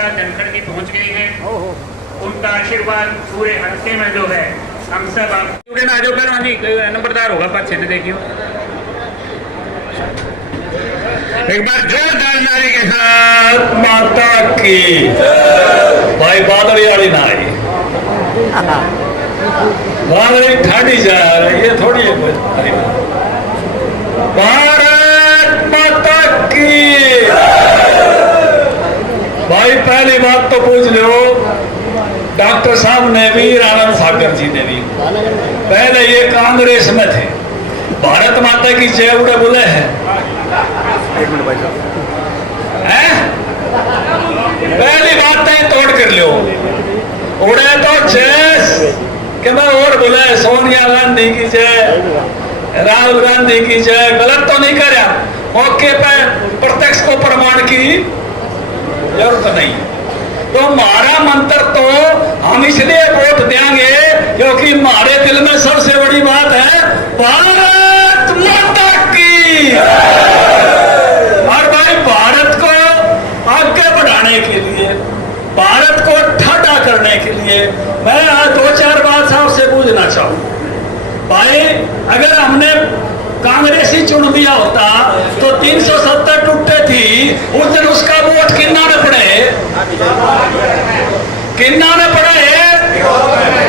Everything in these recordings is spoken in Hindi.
माता धनखड़ की पहुंच गई है। उनका आशीर्वाद पूरे हफ्ते में जो है हम सब आप जो कर नंबरदार होगा पर छेद देखियो एक बार जोरदार नारे के साथ माता की भाई बादल वाली ना आई बादल ठाडी जा रही है थोड़ी भारत माता की। भाई पहली बात तो पूछ लो, डॉक्टर साहब ने भी राणा सागर जी ने भी पहले ये कांग्रेस में थे, भारत माता की जय उड़े बोले हैं। पहली बात है तोड़ कर लो उड़े तो जय कि मैं और बोले सोनिया गांधी की जय, राहुल गांधी की जय, गलत तो नहीं कर मौके पर प्रत्यक्ष को प्रमाण की जरूरत नहीं। तो हमारा मंत्र तो हम इसलिए वोट देंगे क्योंकि हमारे दिल में सबसे बड़ी बात है भारत माता की। और भाई भारत को आगे बढ़ाने के लिए, भारत को ठाडा करने के लिए मैं आज दो चार बात साहब से पूछना चाहूँ। भाई अगर हमने कांग्रेसी चुन दिया होता तो 370 टूटे थी, उस दिन उसका वोट कितना न पड़े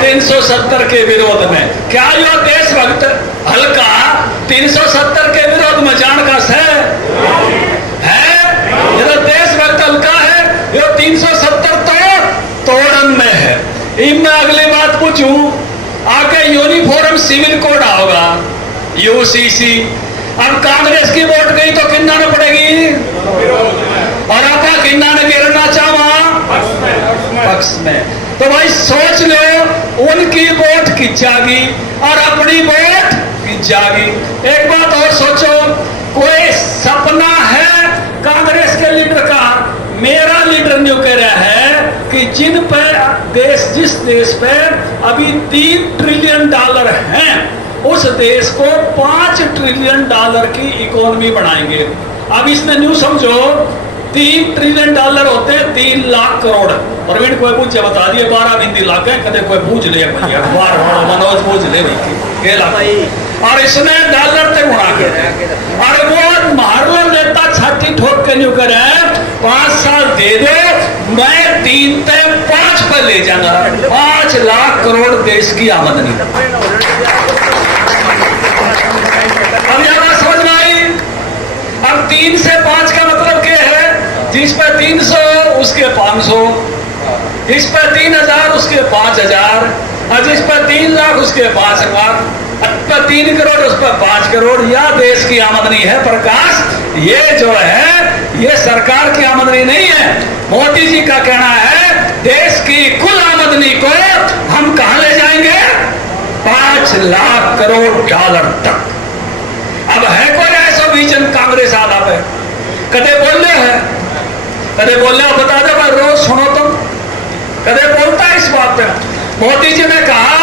370 के विरोध में। क्या यो देशभक्त हल्का 370 के विरोध में जान का है? ये तो देशभक्त हल्का है, यो 370 तो तोड़न में है। मैं अगली बात पूछूं, आगे यूनिफॉर्म सिविल कोड होगा यूसीसी, अब कांग्रेस की वोट गई तो कितना न पड़ेगी और आपका कितना न गिरना चाहा पक्ष में। तो भाई सोच लो, उनकी वोट की जागी और अपनी वोट की जागी। एक बात और सोचो, कोई सपना है कांग्रेस के लीडर का? मेरा लीडर न्यू कह रहा है कि जिन पर देश, जिस देश पे अभी $3 ट्रिलियन हैं, उस देश को $5 ट्रिलियन की इकोनॉमी बनाएंगे। अब इसमें न्यू समझो, $3 ट्रिलियन होते हैं 3 लाख करोड़। प्रवीण कोई पूछे बता दिए 12 बिंदी लाख है, कदे कोई पूछ ले अखबार मनोज पूछ ले और इसमें डॉलर से गुणा कर और वो मारो नेता छाती ठोक के न्यू करे 5 साल दे दो, मैं 3 से 5 पर ले जाऊंगा, 5 लाख करोड़ देश की आमदनी। अब ज्यादा समझ में आई? अब 3 से 5 का मतलब क्या है? जिस पर 300 उसके 500, जिस पर 3000 उसके 5000, और जिस पर 3 लाख उसके 5 लाख, पर 3 करोड़ उस पर 5 करोड़। यह देश की आमदनी है प्रकाश। ये जो है ये सरकार की आमदनी नहीं है। मोदी जी का कहना है देश की कुल आमदनी को हम कहां ले जाएंगे? 5 लाख करोड़ डॉलर तक। अब है कोई ऐसा विजन कांग्रेस आला पे? कदे बोल रहे हैं, कदे बोल रहे बता दे भाई, रोज सुनो तुम, कदे बोलता है इस बात पे? मोदी जी ने कहा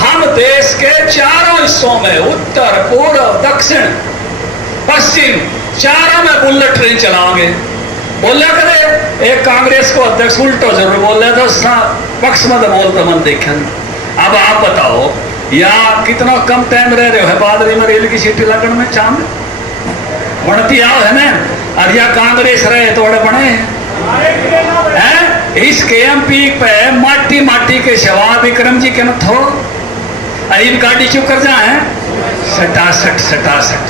हम देश के 4 हिस्सों में, उत्तर, पूर्व, दक्षिण, पश्चिम, चारों में बुलेट ट्रेन चलाओगे। बोल रहे कदे एक कांग्रेस को अध्यक्ष उल्टो जरूर बोल रहे तो पक्ष मत बोलते मन देखे। अब आप बताओ या कितना कम टाइम रह रहे हो बादरी में रेल की सीटी लगन में चांद बढ़ती आओ है ना, और या कांग्रेस रहे तो बने हैं। इस केएमपी पे माटी माटी के शवा विक्रम जी के न थो अरीब गाड़ी चुप कर जाए 67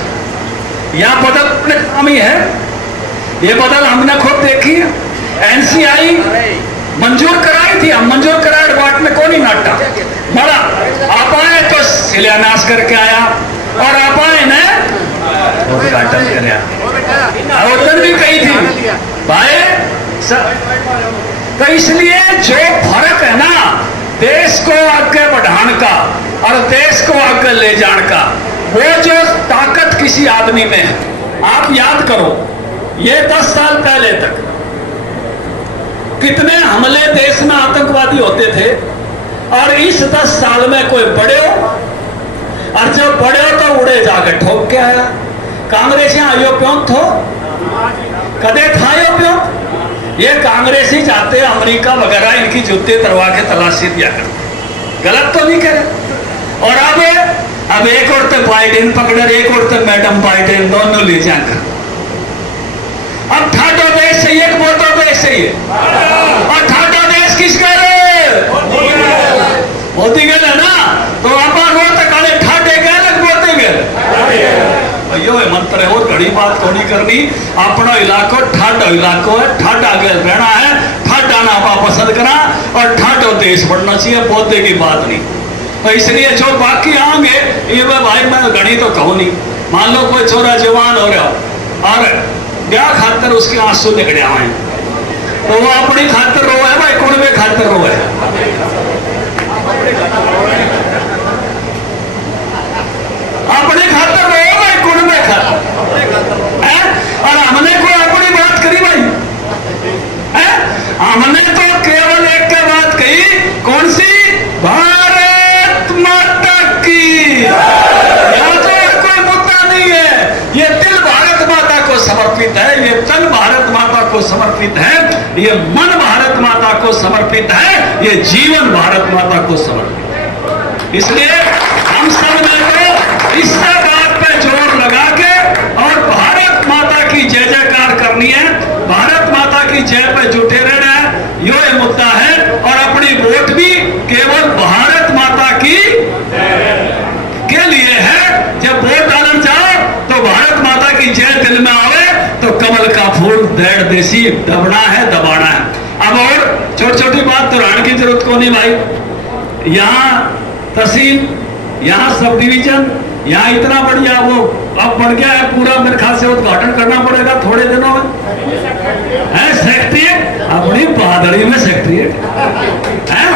या बदल कमी है। ये बदल हमने खुद देखी है। एनसीआई मंजूर कराई थी, हम मंजूर कराए बाट में कौन ही नाटा बड़ा आप आए तो शिलान्यास करके आया और आप आए ने उद्घाटन कराया और उधर भी कही थी भाई। तो इसलिए जो फर्क है ना देश को आगे बढ़ाने का और देश को आगे ले जाने का, वो जो ताकत किसी आदमी में है। आप याद करो ये 10 साल पहले तक कितने हमले देश में आतंकवादी होते थे, और इस 10 साल में कोई बड़े हो, और जब बड़े हो तो उड़े जाकर ठोक के आया। कांग्रेस यहाँ यो प्यों थो कदे था यो प्यों ये कांग्रेसी जाते अमेरिका वगैरह इनकी जूते तरवा के तलाशी दिया करते, गलत तो नहीं करे। और अब एक और तो बाइडेन पकड़े, एक और तो मैडम बाइडेन, दोनों ले जाकर अब ठाडो देश चाहिए कि मोटो देश चाहिए? और ठाडो देश किसका रे? मोदी गए है ना, तो आप रोते काले ठाडे गए लग मोते गए भैया मंत्र है। और घड़ी बात थोड़ी करनी, अपना इलाको ठाडो इलाको है, ठाडा गए रहना है, ठाडा ना आप पसंद करा और ठाडो देश बढ़ना चाहिए, पौधे की बात नहीं। तो इसलिए जो बाकी आएंगे ये भाई मैं घड़ी तो कहूँ नहीं। मान लो कोई छोरा जवान हो रहा और ब्याह खातर उसके आंसू निकले आए, तो वो अपनी खातर रो है भाई, कुड़वे खातर रो है। अपने खातर रो है भाई, कुड़वे खातर। और हमने कोई अपनी बात करी भाई है? हमने तो केवल एक के बात कही, कौन सी? भारत माता की। यहाँ तो कोई मुद्दा नहीं है, ये दिल भारत माता को समर्पित है, ये तन भारत माता को समर्पित है, ये मन भारत माता को समर्पित है, ये जीवन भारत माता को समर्पित है। इसलिए हम सब ने तो इस बात पे जोर लगा के और भारत माता की जय जयकार करनी है, भारत माता की जय पे जुटे रहना है, ये मुद्दा है। और अपनी वोट भी केवल भारत माता की के लिए है। जब वोट डालने जाओ तो भारत माता की जय दिल में आवे तो कमल का फूल डेढ़ देसी दबना है, दबाना है। अब और छोटी छोटी बात दोहराने की जरूरत को नहीं भाई। यहाँ तहसील, यहाँ सब डिवीजन, यहाँ इतना बढ़िया वो अब बढ़ गया है पूरा, मेरे ख्याल से उद्घाटन करना पड़ेगा थोड़े दिनों में है। सेक्रेटरीट अपनी बादड़ी में सेक्रेटरीट है।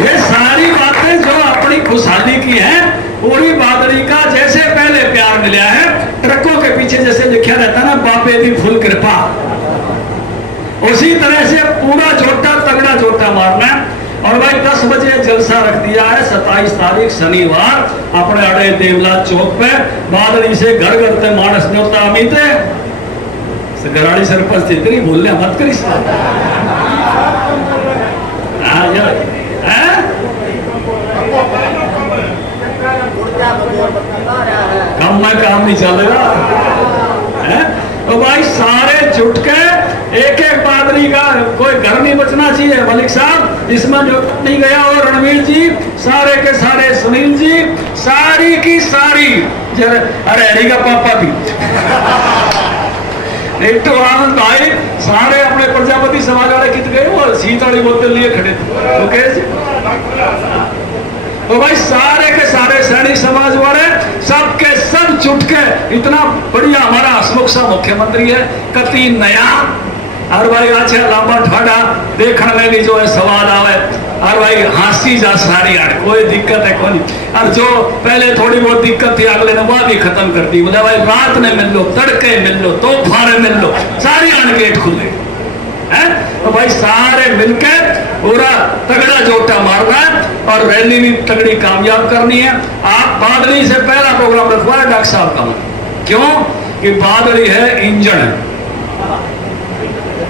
ये सारी बातें जो अपनी खुशहाली की है, पूरी बादड़ी का जैसे पहले प्यार मिला है, ट्रकों के पीछे जैसे लिखा रहता ना बापे दी फुल कृपा, उसी तरह से पूरा जोटा तगड़ा जोटा मारना है। और भाई 10 बजे जलसा रख दिया है 27 तारीख शनिवार अपने अड़े देवला चौक पे। बादड़ी से घर घर ते मानस न्योता अमित गराड़ी सरपंच इतनी बोलने मत करी कम में काम नहीं चलेगा है? तो भाई सारे जुट के एक एक बादरी का कोई घर नहीं बचना चाहिए। मलिक साहब इसमें जो नहीं गया और रणवीर जी, सारे के सारे, सुनील जी, सारी की सारी, अरे हरी का पापा भी एक तो आनंद भाई, सारे अपने प्रजापति समाज वाले कित गए, वो सीताड़ी बोतल लिए खड़े थे। तो कैसे तो भाई सारे के सारे सैनिक समाज वाले सब के सब जुट के, इतना बढ़िया हमारा हसमुख सा मुख्यमंत्री है, कति नया और भाई अच्छा लंबा ठाडा देखने में भी जो है स्वाद आवे, और भाई हंसी जा सारी यार कोई दिक्कत है कोई नहीं। और जो पहले थोड़ी बहुत दिक्कत थी अगले ने वह भी खत्म कर दी, बोले भाई रात में मिल लो, तड़के मिल लो, तोफाने मिल लो, सारी गेट खुले है। तो भाई सारे मिलकर पूरा तगड़ा जोटा मारना है और रैली भी तगड़ी कामयाब करनी है। आप बादली से पहला प्रोग्राम रखवाया डॉक्टर साहब का, क्यों कि बादली है इंजन है,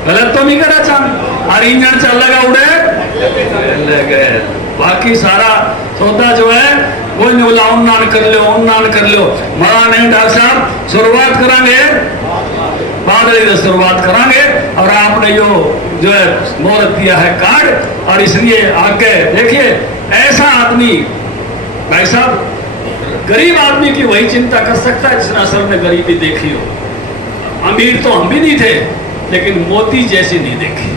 गलत तो नहीं करा चाह, और इंजन चल लगा उड़े, बाकी सारा सौदा जो है कोई नहीं बोला उन्नान कर लो मरा नहीं। डॉक्टर साहब शुरुआत करांगे, बादली से शुरुआत करांगे, और आपने जो है मोहलत दिया है कार्ड, और इसलिए आगे देखिए ऐसा आदमी भाई साहब, गरीब आदमी की वही चिंता कर सकता है जिसने असल में गरीबी देखी हो। अमीर तो हम भी नहीं थे, लेकिन मोदी जैसी नहीं देखी।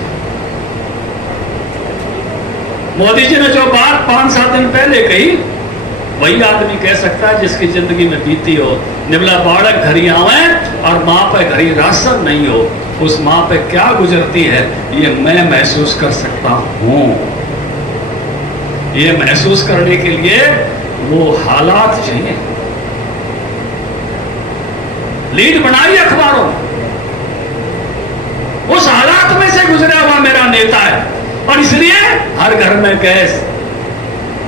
मोदी जी ने जो बात 5-7 दिन पहले कही, वही आदमी कह सकता है जिसकी जिंदगी में बीती हो। निबला बाड़क घरी आवे और माँ पे घरी राशन नहीं हो, उस माँ पे क्या गुजरती है ये मैं महसूस कर सकता हूँ। ये महसूस करने के लिए वो हालात चाहिए। लीड बनाई अखबारों, उस हालात में से गुजरा हुआ मेरा नेता है, और इसलिए हर घर में गैस,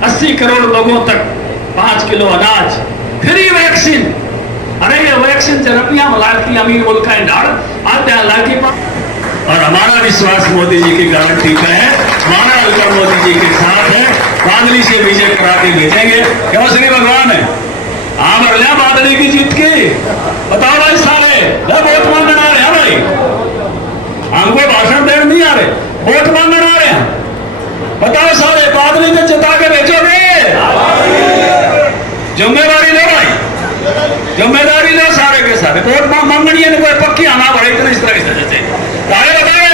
80 करोड़ लोगों तक 5 किलो अनाज, फ्री वैक्सीन। अरे ये वैक्सीन जरबिया मलाती अमीर मुल्क डाल ध्यान ला की और हमारा विश्वास मोदी जी की गारंटी पे है, हमारा हल्का मोदी जी के साथ है, बादली से विजय करा के भेजेंगे। क्यों श्री भगवान है हाँ भर लिया बादली की जीत की। बताओ भाई साले वोट मांगने आ रहे हैं भाई, हमको भाषण देने नहीं आ रहे, वोट मांगने आ रहे हैं। बताओ साले बादली ने जिता के भेजोगे? जिम्मेदारी लो भाई, जिम्मेदारी लो सारे के सारे। वोट मांगनी है कोई पक्की आना पड़े इस तरह से बताओ